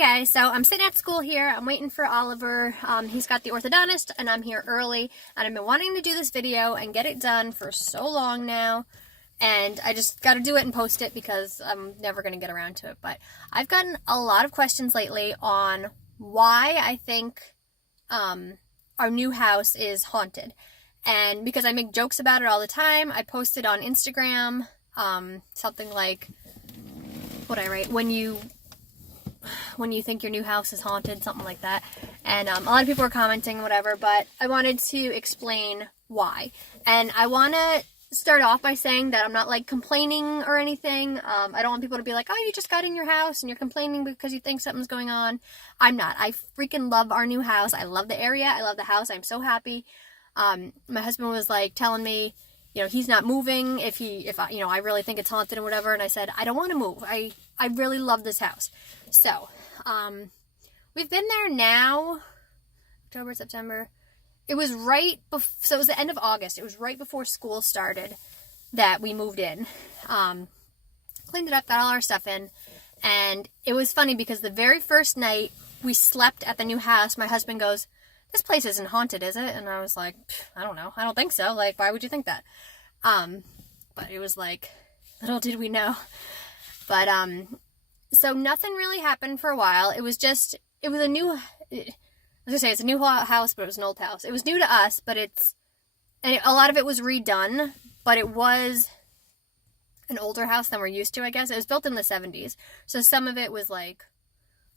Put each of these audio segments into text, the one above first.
guys, so I'm sitting at school here. I'm waiting for Oliver. He's got the orthodontist and I'm here early, and I've been wanting to do this video and get it done for so long now, and I just got to do it and post it because I'm never going to get around to it. But I've gotten a lot of questions lately on why I think our new house is haunted, and because I make jokes about it all the time. I posted on Instagram something like, what I write, when you think your new house is haunted, something like that. And a lot of people are commenting, whatever, but I wanted to explain why. And I want to start off by saying that I'm not like complaining or anything. I don't want people to be like, oh, you just got in your house and you're complaining because you think something's going on. I'm not. I freaking love our new house. I love the area. I love the house. I'm so happy. My husband was like telling me, you know, he's not moving if I, you know, I really think it's haunted and whatever. And I said, I don't want to move. I really love this house. So, we've been there now, October, September. It was so it was the end of August. It was right before school started that we moved in. Cleaned it up, got all our stuff in. And it was funny because the very first night we slept at the new house, my husband goes, this place isn't haunted, is it? And I was like, I don't know. I don't think so. Like, why would you think that? But it was like, little did we know. But, so nothing really happened for a while. It was a new, I was gonna say it's a new house, but it was an old house. It was new to us, but a lot of it was redone, but it was an older house than we're used to, I guess. It was built in the 70s. So some of it was like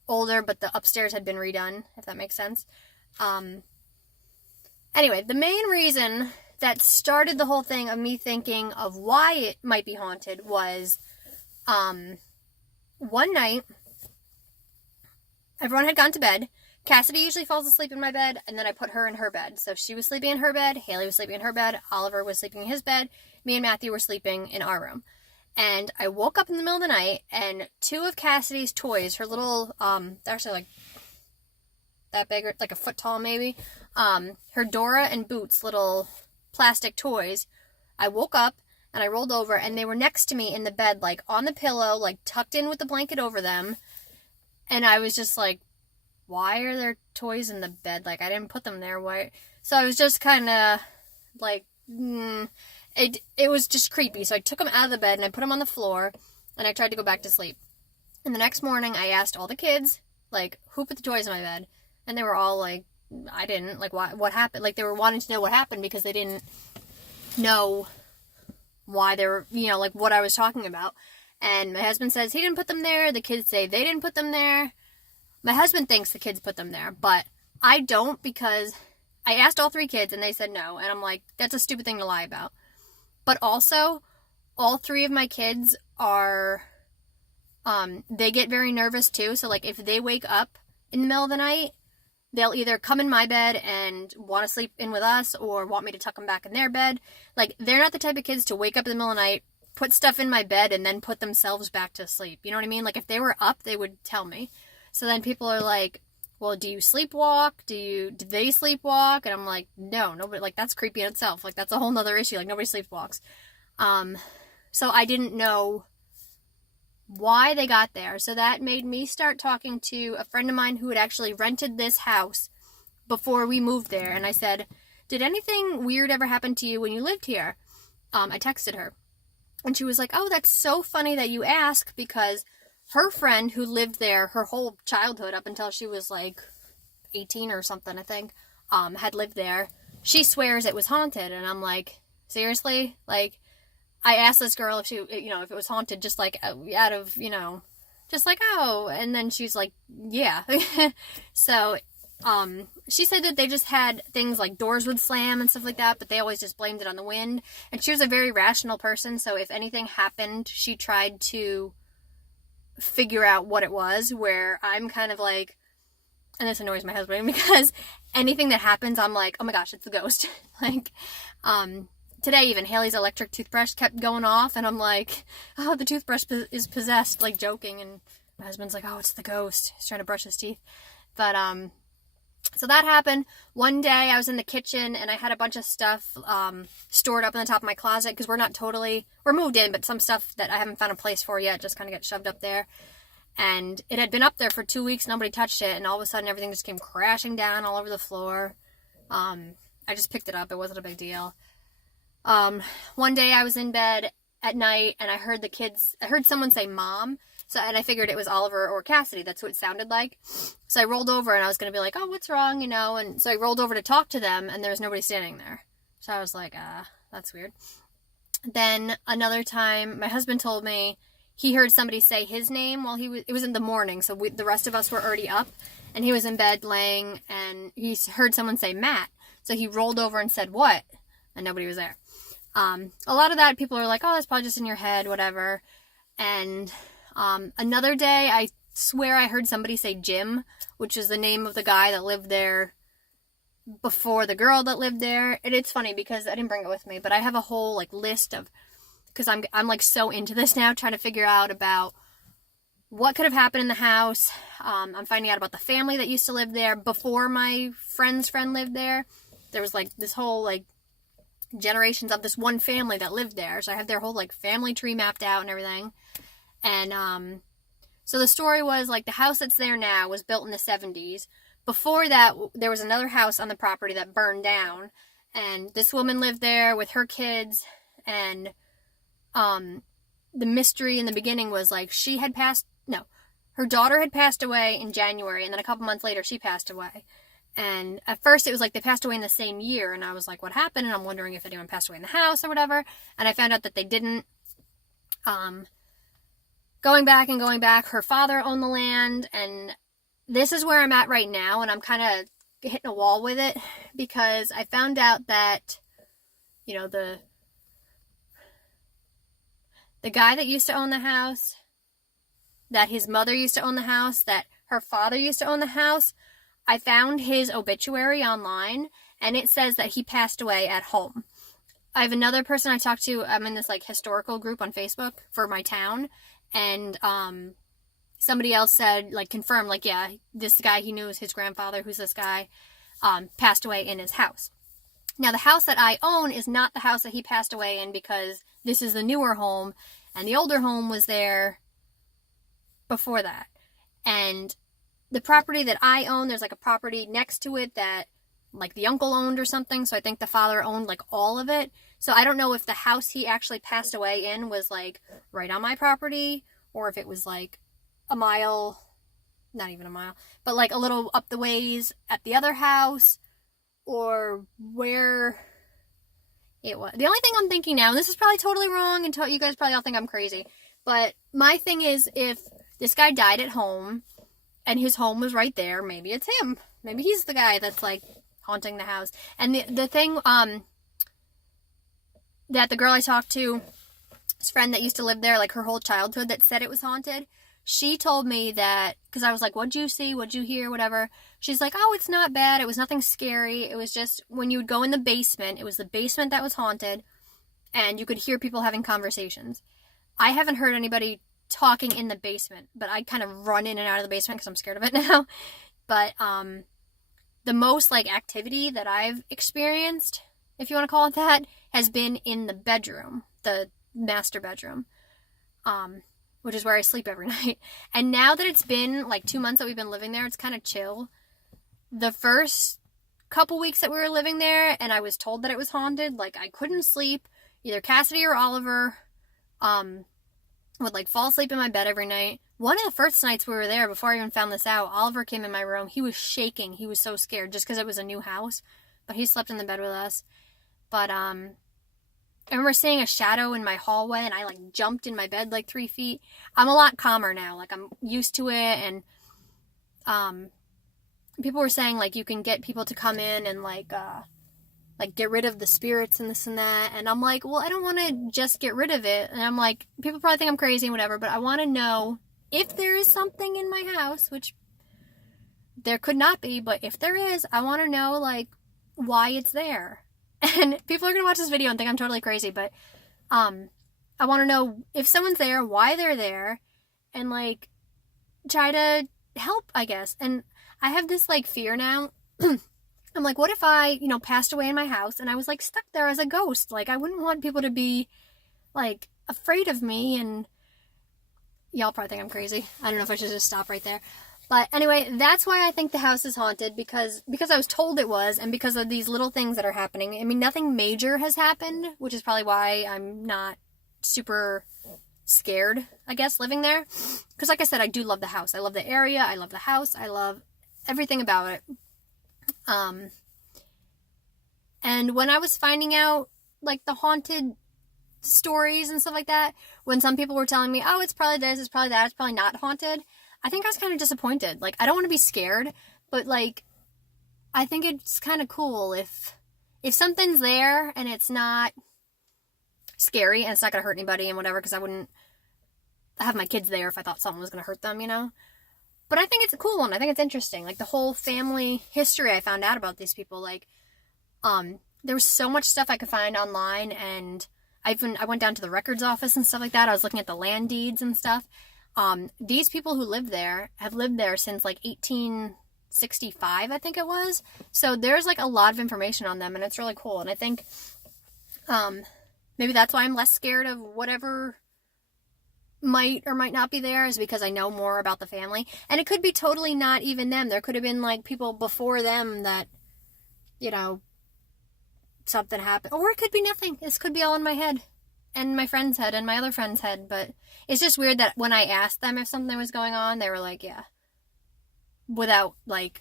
older, but the upstairs had been redone, if that makes sense. Anyway, the main reason that started the whole thing of me thinking of why it might be haunted was, one night, everyone had gone to bed. Cassidy usually falls asleep in my bed, and then I put her in her bed. So she was sleeping in her bed, Haley was sleeping in her bed, Oliver was sleeping in his bed, me and Matthew were sleeping in our room. And I woke up in the middle of the night, and two of Cassidy's toys, her little, they're actually like that big, like a foot tall maybe, her Dora and Boots little plastic toys, I woke up, and I rolled over, and they were next to me in the bed, like, on the pillow, like, tucked in with the blanket over them. And I was just like, why are there toys in the bed? Like, I didn't put them there. Why? So I was just kind of, like, it was just creepy. So I took them out of the bed, and I put them on the floor, and I tried to go back to sleep. And the next morning, I asked all the kids, like, who put the toys in my bed? And they were all like, I didn't. Like, what happened? Like, they were wanting to know what happened because they didn't know why they were, you know, like what I was talking about. And my husband says he didn't put them there. The kids say they didn't put them there. My husband thinks the kids put them there, but I don't, because I asked all three kids and they said no. And I'm like, that's a stupid thing to lie about. But also, all three of my kids are, they get very nervous too. So like if they wake up in the middle of the night, they'll either come in my bed and want to sleep in with us or want me to tuck them back in their bed. Like, they're not the type of kids to wake up in the middle of the night, put stuff in my bed, and then put themselves back to sleep. You know what I mean? Like, if they were up, they would tell me. So then people are like, well, do you sleepwalk? Did they sleepwalk? And I'm like, no, nobody, like, that's creepy in itself. Like, that's a whole nother issue. Like, nobody sleepwalks. So I didn't know why they got there. So that made me start talking to a friend of mine who had actually rented this house before we moved there. And I said, did anything weird ever happen to you when you lived here? I texted her. And she was like, oh, that's so funny that you ask, because her friend who lived there her whole childhood up until she was like 18 or something, I think, had lived there. She swears it was haunted. And I'm like, seriously? Like, I asked this girl if she, you know, if it was haunted, just like out of, you know, just like, oh, and then she's like, yeah. So, she said that they just had things like doors would slam and stuff like that, but they always just blamed it on the wind. And she was a very rational person, so if anything happened, she tried to figure out what it was, where I'm kind of like, and this annoys my husband, because anything that happens, I'm like, oh my gosh, it's the ghost. Like, today even, Haley's electric toothbrush kept going off, and I'm like, oh, the toothbrush is possessed, like joking, and my husband's like, oh, it's the ghost. He's trying to brush his teeth. But, so that happened. One day I was in the kitchen, and I had a bunch of stuff stored up in the top of my closet, because we're moved in, but some stuff that I haven't found a place for yet just kind of get shoved up there. And it had been up there for 2 weeks, nobody touched it, and all of a sudden everything just came crashing down all over the floor. I just picked it up, it wasn't a big deal. One day I was in bed at night, and I heard someone say mom, and I figured it was Oliver or Cassidy, that's what it sounded like. So I rolled over, and I was going to be like, oh, what's wrong, and so I rolled over to talk to them, and there was nobody standing there. So I was like, that's weird. Then another time, my husband told me he heard somebody say his name while it was in the morning, so the rest of us were already up, and he was in bed laying, and he heard someone say Matt. So he rolled over and said, what? And nobody was there. A lot of that, people are like, oh, that's probably just in your head, whatever. And another day, I swear I heard somebody say Jim, which is the name of the guy that lived there before the girl that lived there. And it's funny because I didn't bring it with me, but I have a whole list of, because I'm like so into this now, trying to figure out about what could have happened in the house. I'm finding out about the family that used to live there before my friend's friend lived there. There was this whole generations of this one family that lived there. So I have their whole family tree mapped out and everything. And so the story was the house that's there now was built in the 70s. Before that, there was another house on the property that burned down, and this woman lived there with her kids. And the mystery in the beginning was her daughter had passed away in January, and then a couple months later she passed away. And at first it was they passed away in the same year, and I was like, what happened? And I'm wondering if anyone passed away in the house or whatever. And I found out that they didn't. Going back, her father owned the land, and this is where I'm at right now, and I'm kind of hitting a wall with it, because I found out that, the guy that used to own the house, that his mother used to own the house, that her father used to own the house, I found his obituary online, and it says that he passed away at home. I have another person I talked to. I'm in this historical group on Facebook for my town, and somebody else said confirmed yeah, this guy he knew is his grandfather, who's this guy, passed away in his house. Now the house that I own is not the house that he passed away in, because this is the newer home, and the older home was there before that. And the property that I own, there's a property next to it that the uncle owned or something, so I think the father owned all of it. So I don't know if the house he actually passed away in was right on my property, or if it was a mile, not even a mile, but a little up the ways at the other house, or where it was. The only thing I'm thinking now, and this is probably totally wrong, and you guys probably all think I'm crazy, but my thing is, if this guy died at home and his home was right there, maybe it's him. Maybe he's the guy that's haunting the house. And the thing that the girl I talked to, his friend that used to live there her whole childhood, that said it was haunted, she told me that, because I was like, what'd you see, what'd you hear, whatever. She's like, oh, it's not bad, it was nothing scary, it was just when you would go in the basement, it was the basement that was haunted, and you could hear people having conversations. I haven't heard anybody talking in the basement, but I kind of run in and out of the basement because I'm scared of it now. But the most activity that I've experienced, if you want to call it that, has been in the bedroom, the master bedroom, which is where I sleep every night. And now that it's been 2 months that we've been living there, it's kind of chill. The first couple weeks that we were living there, and I was told that it was haunted, I couldn't sleep. Either Cassidy or Oliver would fall asleep in my bed every night. One of the first nights we were there, before I even found this out, Oliver came in my room. He was shaking. He was so scared, just because it was a new house. But he slept in the bed with us. But I remember seeing a shadow in my hallway, and I jumped in my bed 3 feet. I'm a lot calmer now. I'm used to it, and people were saying you can get people to come in and get rid of the spirits and this and that. And I'm like, well, I don't want to just get rid of it. And I'm like, people probably think I'm crazy and whatever, but I want to know if there is something in my house, which there could not be, but if there is, I want to know why it's there. And people are going to watch this video and think I'm totally crazy, but I want to know if someone's there, why they're there, and try to help, I guess. And I have this fear now. I'm like, what if I, passed away in my house and I was stuck there as a ghost? I wouldn't want people to be afraid of me, and Y'all probably think I'm crazy. I don't know if I should just stop right there. But anyway, that's why I think the house is haunted, because I was told it was, and because of these little things that are happening. I mean, nothing major has happened, which is probably why I'm not super scared, I guess, living there. Because like I said, I do love the house. I love the area. I love the house. I love everything about it. And when I was finding out, like, the haunted stories and stuff like that, when some people were telling me, oh, it's probably this, it's probably that, it's probably not haunted, I think I was kind of disappointed. Like, I don't want to be scared, but, like, I think it's kind of cool if something's there and it's not scary and it's not going to hurt anybody and whatever, because I wouldn't have my kids there if I thought something was going to hurt them, you know? But I think it's a cool one. I think it's interesting. Like, the whole family history I found out about these people, like, there was so much stuff I could find online, and I went down to the records office and stuff like that. I was looking at the land deeds and stuff. These people who live there have lived there since like 1865, I think it was. So there's like a lot of information on them, and it's really cool. And I think maybe that's why I'm less scared of whatever might or might not be there, is because I know more about the family. And it could be totally not even them. There could have been like people before them that, you know, something happened. Or it could be nothing. This could be all in my head and my friend's head and my other friend's head. But it's just weird that when I asked them if something was going on, they were like, yeah. Without, like,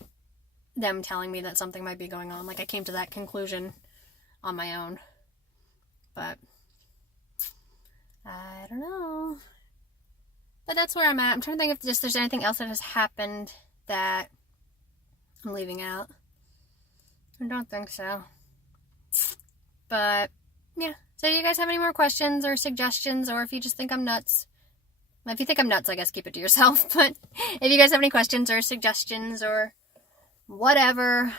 them telling me that something might be going on. Like, I came to that conclusion on my own. But I don't know. But that's where I'm at. I'm trying to think if there's anything else that has happened that I'm leaving out. I don't think so. But, yeah. So if you guys have any more questions or suggestions, or if you just think I'm nuts. If you think I'm nuts, I guess keep it to yourself. But if you guys have any questions or suggestions or whatever,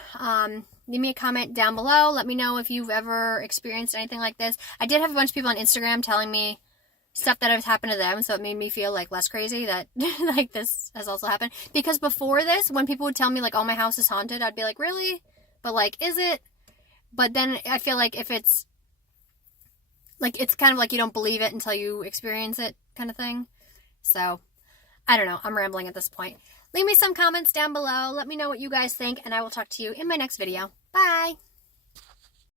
leave me a comment down below. Let me know if you've ever experienced anything like this. I did have a bunch of people on Instagram telling me stuff that has happened to them, so it made me feel like less crazy that like this has also happened. Because before this, when people would tell me like, oh, my house is haunted, I'd be like, really? But like, is it? But then I feel like if it's like, it's kind of like you don't believe it until you experience it kind of thing. So I don't know, I'm rambling at this point. Leave me some comments down below. Let me know what you guys think, and I will talk to you in my next video. Bye!